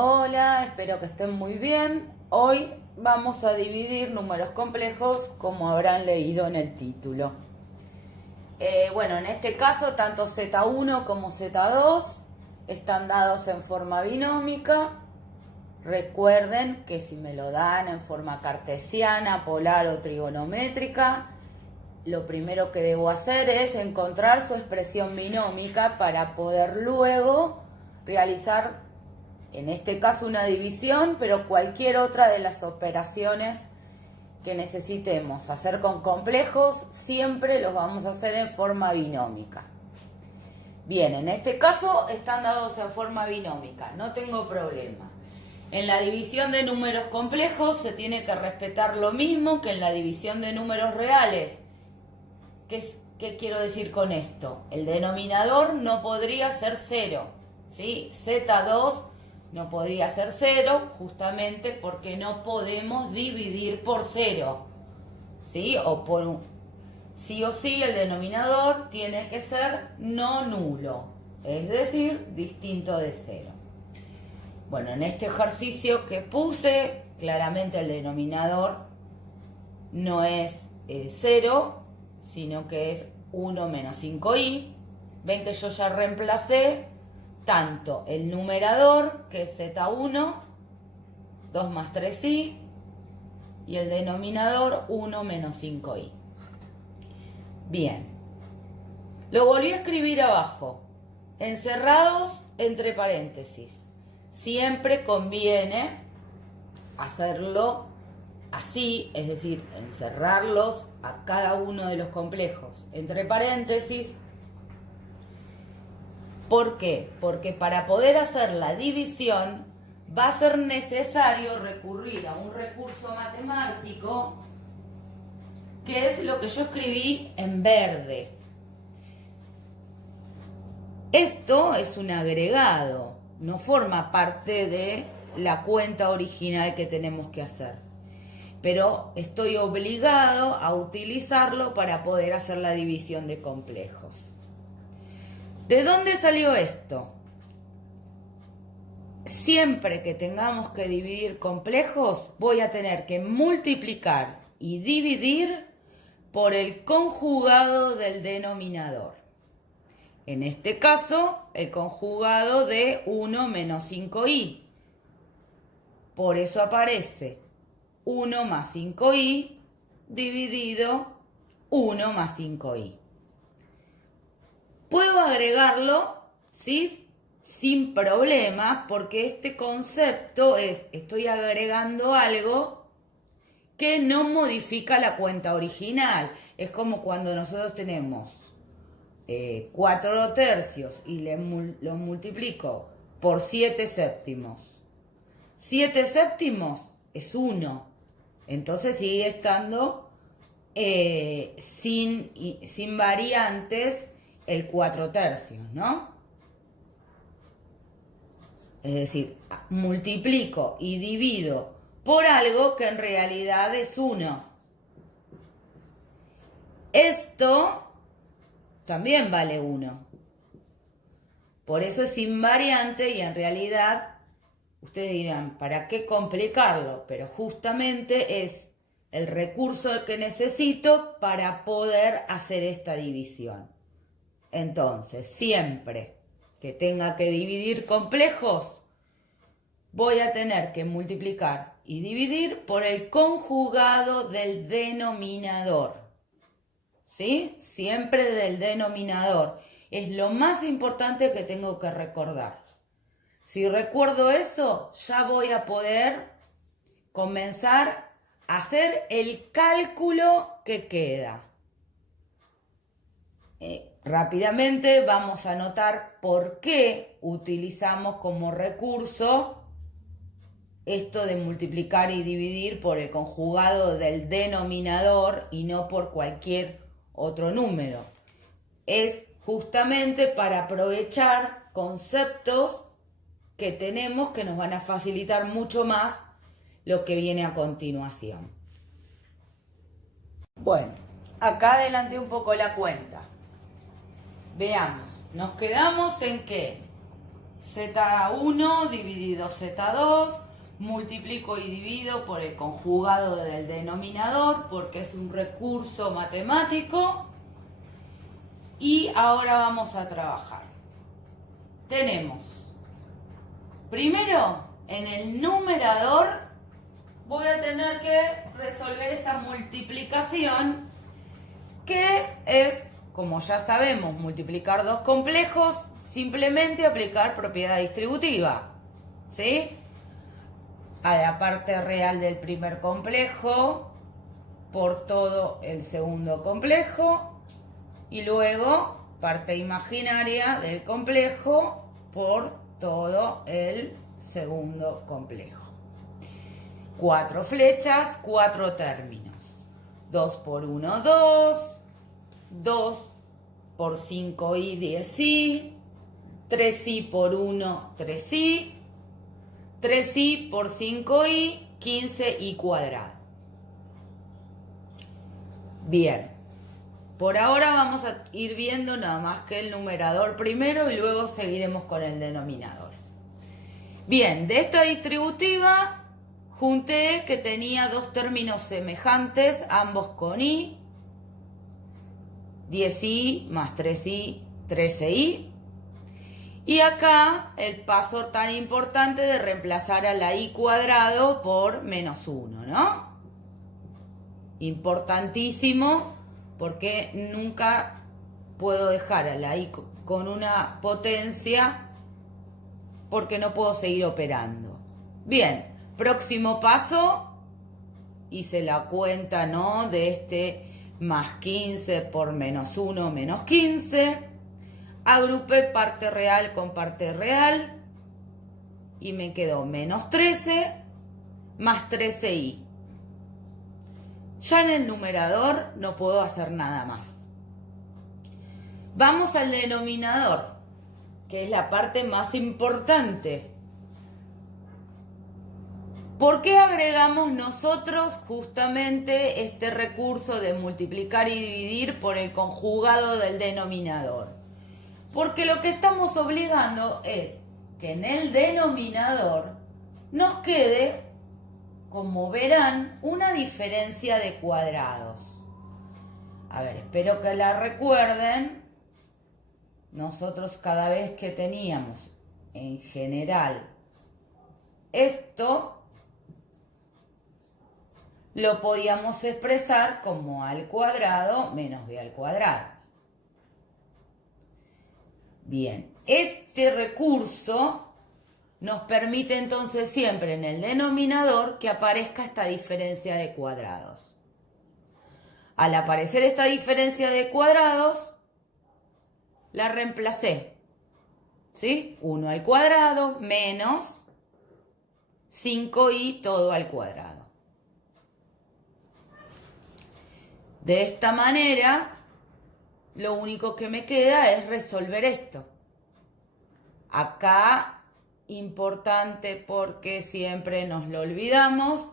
Hola, espero que estén muy bien. Hoy vamos a dividir números complejos como habrán leído en el título. Bueno, en este caso tanto Z1 como Z2 están dados en forma binómica. Recuerden que si me lo dan en forma cartesiana, polar o trigonométrica, lo primero que debo hacer es encontrar su expresión binómica para poder luego realizar, en este caso, una división, pero cualquier otra de las operaciones que necesitemos hacer con complejos, siempre los vamos a hacer en forma binómica. Bien, en este caso están dados en forma binómica, no tengo problema. En la división de números complejos se tiene que respetar lo mismo que en la división de números reales. ¿Qué quiero decir con esto? El denominador no podría ser 0, ¿sí? Z2 no podría ser 0 justamente porque no podemos dividir por 0, ¿sí? Sí o sí el denominador tiene que ser no nulo, es decir, distinto de 0. Bueno, en este ejercicio que puse, claramente el denominador no es 0, sino que es 1 menos 5i. Ven que yo ya reemplacé tanto el numerador, que es z1, 2 más 3i, y el denominador 1 menos 5i. Bien, lo volví a escribir abajo, encerrados entre paréntesis. Siempre conviene hacerlo así, es decir, encerrarlos a cada uno de los complejos entre paréntesis. ¿Por qué? Porque para poder hacer la división va a ser necesario recurrir a un recurso matemático que es lo que yo escribí en verde. Esto es un agregado, no forma parte de la cuenta original que tenemos que hacer, pero estoy obligado a utilizarlo para poder hacer la división de complejos. ¿De dónde salió esto? Siempre que tengamos que dividir complejos, voy a tener que multiplicar y dividir por el conjugado del denominador. En este caso, el conjugado de 1 menos 5i. Por eso aparece 1 más 5i dividido 1 más 5i. Puedo agregarlo, ¿sí?, sin problema, porque este concepto es, estoy agregando algo que no modifica la cuenta original. Es como cuando nosotros tenemos 4 tercios y lo multiplico por 7 séptimos. 7 séptimos es 1. Entonces sigue estando sin variantes el 4 tercios, ¿no? Es decir, multiplico y divido por algo que en realidad es 1. Esto también vale 1. Por eso es invariante y en realidad ustedes dirán, ¿para qué complicarlo? Pero justamente es el recurso que necesito para poder hacer esta división. Entonces, siempre que tenga que dividir complejos, voy a tener que multiplicar y dividir por el conjugado del denominador. ¿Sí? Siempre del denominador. Es lo más importante que tengo que recordar. Si recuerdo eso, ya voy a poder comenzar a hacer el cálculo que queda. Rápidamente vamos a notar por qué utilizamos como recurso esto de multiplicar y dividir por el conjugado del denominador y no por cualquier otro número. Es justamente para aprovechar conceptos que tenemos que nos van a facilitar mucho más lo que viene a continuación. Bueno, acá adelanté un poco la cuenta. Veamos, nos quedamos en que Z1 dividido Z2, multiplico y divido por el conjugado del denominador porque es un recurso matemático. Y ahora vamos a trabajar. Tenemos, primero, en el numerador voy a tener que resolver esa multiplicación que es, como ya sabemos, multiplicar dos complejos, simplemente aplicar propiedad distributiva, ¿sí? A la parte real del primer complejo por todo el segundo complejo y luego parte imaginaria del complejo por todo el segundo complejo. 4 flechas, 4 términos. 2 por 1, 2. 2 por 5i, 10i. 3i por 1, 3i. 3i por 5i, 15i cuadrado. Bien. Por ahora vamos a ir viendo nada más que el numerador primero y luego seguiremos con el denominador. Bien, de esta distributiva junté que tenía dos términos semejantes, ambos con i. 10i más 3i, 13i. Y acá el paso tan importante de reemplazar a la i cuadrado por menos 1, ¿no? Importantísimo, porque nunca puedo dejar a la i con una potencia porque no puedo seguir operando. Bien, próximo paso, hice la cuenta, ¿no? De este más 15 por menos 1 menos 15. Agrupé parte real con parte real y me quedó menos 13 más 13i. Ya en el numerador no puedo hacer nada más. Vamos al denominador, que es la parte más importante. ¿Por qué agregamos nosotros justamente este recurso de multiplicar y dividir por el conjugado del denominador? Porque lo que estamos obligando es que en el denominador nos quede, como verán, una diferencia de cuadrados. A ver, espero que la recuerden. Nosotros cada vez que teníamos en general esto, lo podíamos expresar como a al cuadrado menos b al cuadrado. Bien, este recurso nos permite entonces siempre en el denominador que aparezca esta diferencia de cuadrados. Al aparecer esta diferencia de cuadrados, la reemplacé, ¿sí? 1 al cuadrado menos 5i todo al cuadrado. De esta manera, lo único que me queda es resolver esto. Acá, importante porque siempre nos lo olvidamos,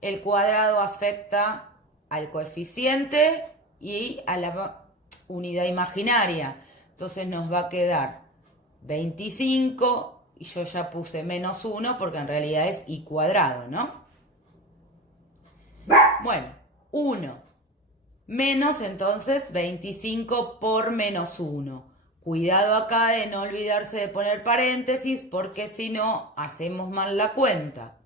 el cuadrado afecta al coeficiente y a la unidad imaginaria. Entonces nos va a quedar 25 y yo ya puse menos 1 porque en realidad es i cuadrado, ¿no? Bueno, 1 menos entonces 25 por menos 1. Cuidado acá de no olvidarse de poner paréntesis porque si no hacemos mal la cuenta.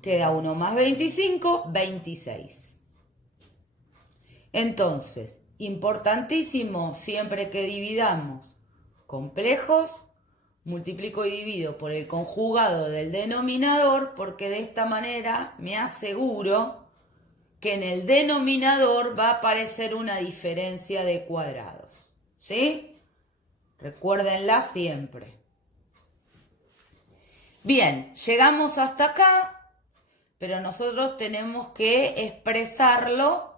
Queda 1 más 25, 26. Entonces, importantísimo siempre que dividamos complejos, multiplico y divido por el conjugado del denominador porque de esta manera me aseguro que en el denominador va a aparecer una diferencia de cuadrados. ¿Sí? Recuérdenla siempre. Bien, llegamos hasta acá, pero nosotros tenemos que expresarlo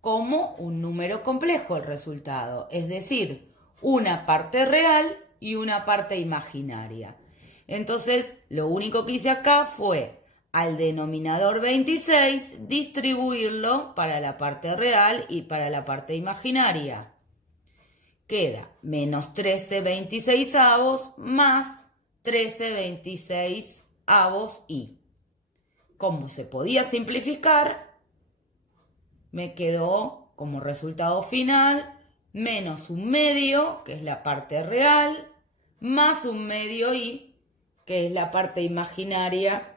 como un número complejo el resultado, es decir, una parte real y una parte imaginaria. Entonces, lo único que hice acá fue al denominador 26 distribuirlo para la parte real y para la parte imaginaria. queda menos 13/26 más 13/26 y. Como se podía simplificar, me quedó como resultado final menos 1/2, que es la parte real, más 1/2 y, que es la parte imaginaria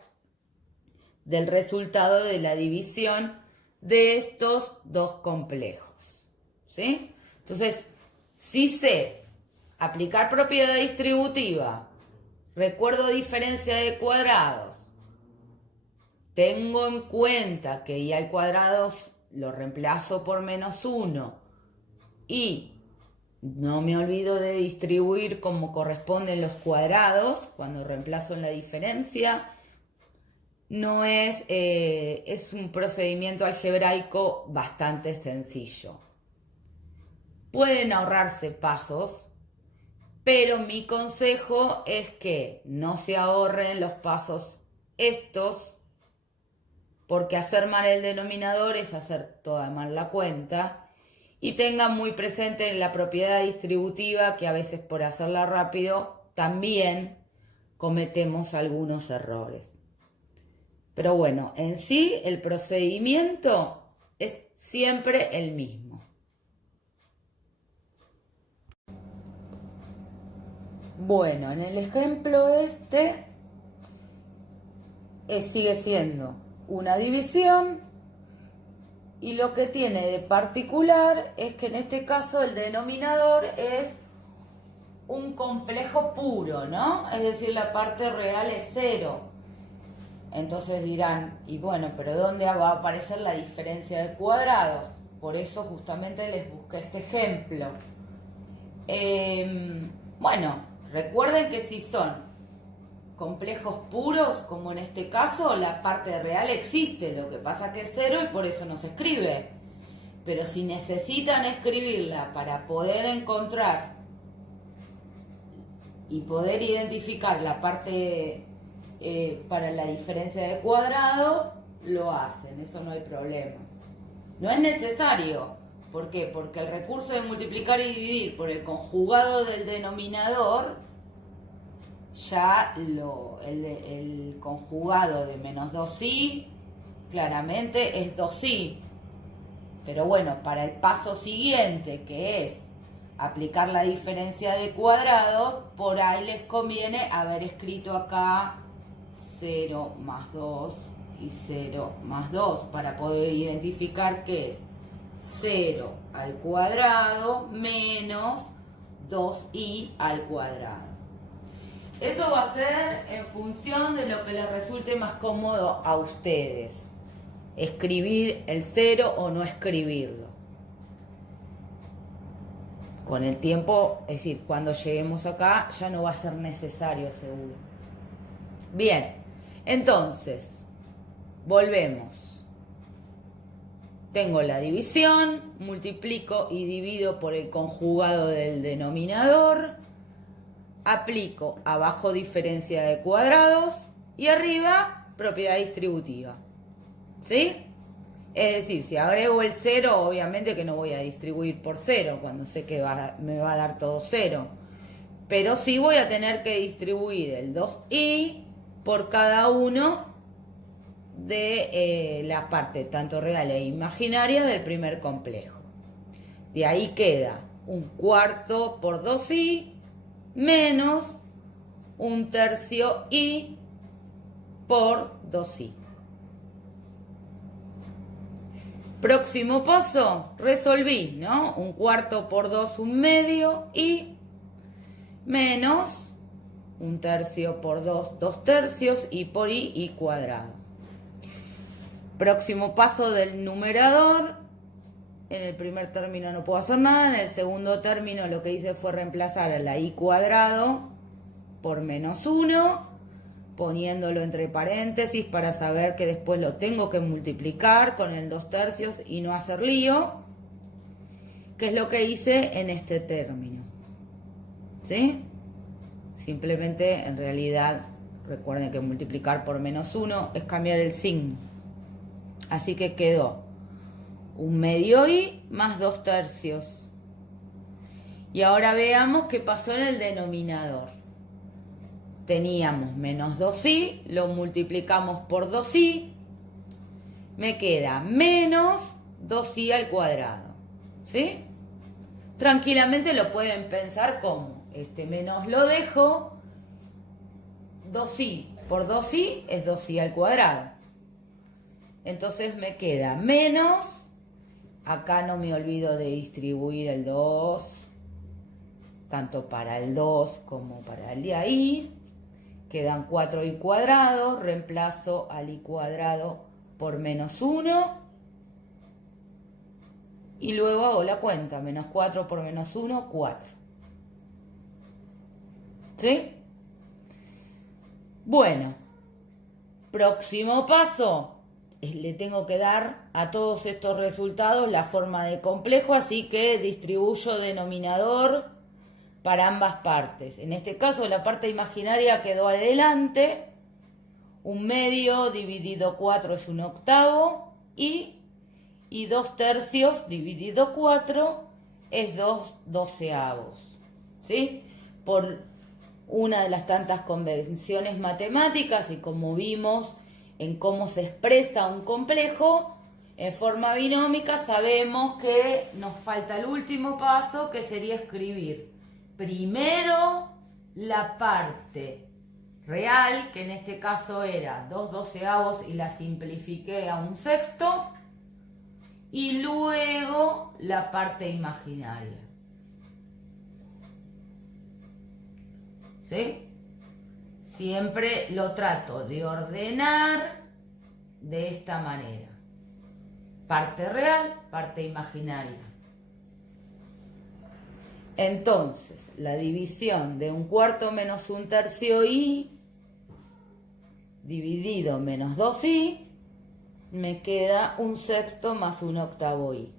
del resultado de la división de estos dos complejos. ¿Sí? Entonces, si sé aplicar propiedad distributiva, recuerdo diferencia de cuadrados, tengo en cuenta que y al cuadrado lo reemplazo por menos 1 y no me olvido de distribuir como corresponden los cuadrados cuando reemplazo en la diferencia. No es un procedimiento algebraico bastante sencillo. Pueden ahorrarse pasos, pero mi consejo es que no se ahorren los pasos estos, porque hacer mal el denominador es hacer toda mal la cuenta, y tengan muy presente en la propiedad distributiva que a veces por hacerla rápido también cometemos algunos errores. Pero bueno, en sí el procedimiento es siempre el mismo. Bueno, en el ejemplo este sigue siendo una división y lo que tiene de particular es que en este caso el denominador es un complejo puro, ¿no? Es decir, la parte real es 0. Entonces dirán, y bueno, pero ¿dónde va a aparecer la diferencia de cuadrados? Por eso justamente les busqué este ejemplo. Bueno, recuerden que si son complejos puros, como en este caso, la parte real existe, lo que pasa que es 0 y por eso no se escribe. Pero si necesitan escribirla para poder encontrar y poder identificar la parte para la diferencia de cuadrados, lo hacen, eso no hay problema. No es necesario. ¿Por qué? Porque el recurso de multiplicar y dividir por el conjugado del denominador, ya el conjugado de menos 2i claramente es 2i. Pero bueno, para el paso siguiente, que es aplicar la diferencia de cuadrados, por ahí les conviene haber escrito acá 0 más 2 y 0 más 2 para poder identificar que es 0 al cuadrado menos 2i al cuadrado. Eso va a ser en función de lo que les resulte más cómodo a ustedes. Escribir el 0 o no escribirlo. Con el tiempo, es decir, cuando lleguemos acá ya no va a ser necesario seguro. Bien, entonces, volvemos. Tengo la división, multiplico y divido por el conjugado del denominador, aplico abajo diferencia de cuadrados y arriba propiedad distributiva. ¿Sí? Es decir, si agrego el 0, obviamente que no voy a distribuir por 0 cuando sé que me va a dar todo 0. Pero sí voy a tener que distribuir el 2i por cada uno de la parte tanto real e imaginaria del primer complejo. De ahí queda 1/4 por 2i menos 1/3 i por 2i. Próximo paso, resolví, ¿no? 1/4 por 2, 1/2 i menos 1/3 por 2, 2/3 y por i cuadrado. Próximo paso del numerador. En el primer término no puedo hacer nada. En el segundo término lo que hice fue reemplazar a la i cuadrado por menos 1, poniéndolo entre paréntesis para saber que después lo tengo que multiplicar con el 2/3 y no hacer lío, que es lo que hice en este término. ¿Sí? Simplemente, en realidad, recuerden que multiplicar por menos 1 es cambiar el signo. Así que quedó 1/2 i más 2/3. Y ahora veamos qué pasó en el denominador. Teníamos menos 2i, lo multiplicamos por 2i, me queda menos 2i al cuadrado, ¿sí? Tranquilamente lo pueden pensar como, este menos lo dejo, 2i por 2i es 2i al cuadrado. Entonces me queda menos, acá no me olvido de distribuir el 2, tanto para el 2 como para el de ahí. Quedan 4i cuadrado, reemplazo al i cuadrado por menos 1. Y luego hago la cuenta, menos 4 por menos 1, 4. ¿Sí? Bueno, próximo paso, le tengo que dar a todos estos resultados la forma de complejo, así que distribuyo denominador para ambas partes. En este caso la parte imaginaria quedó adelante, 1/2 dividido 4 es 1/8 y 2/3 dividido 4 es 2/12. ¿Sí? Por una de las tantas convenciones matemáticas y como vimos en cómo se expresa un complejo, en forma binómica sabemos que nos falta el último paso, que sería escribir primero la parte real, que en este caso era 2/12 y la simplifiqué a 1/6, y luego la parte imaginaria. ¿Sí? Siempre lo trato de ordenar de esta manera. Parte real, parte imaginaria. Entonces, la división de 1/4 menos 1/3 i dividido menos 2i, me queda 1/6 más 1/8 i.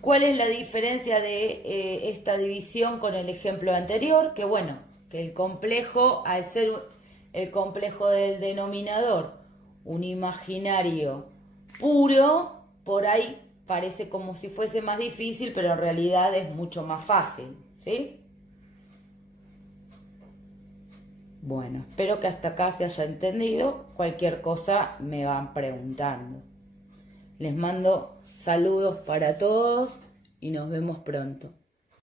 ¿Cuál es la diferencia de esta división con el ejemplo anterior? Que bueno, que el complejo, al ser el complejo del denominador un imaginario puro, por ahí parece como si fuese más difícil, pero en realidad es mucho más fácil, ¿sí? Bueno, espero que hasta acá se haya entendido. Cualquier cosa me van preguntando. Les mando saludos para todos y nos vemos pronto.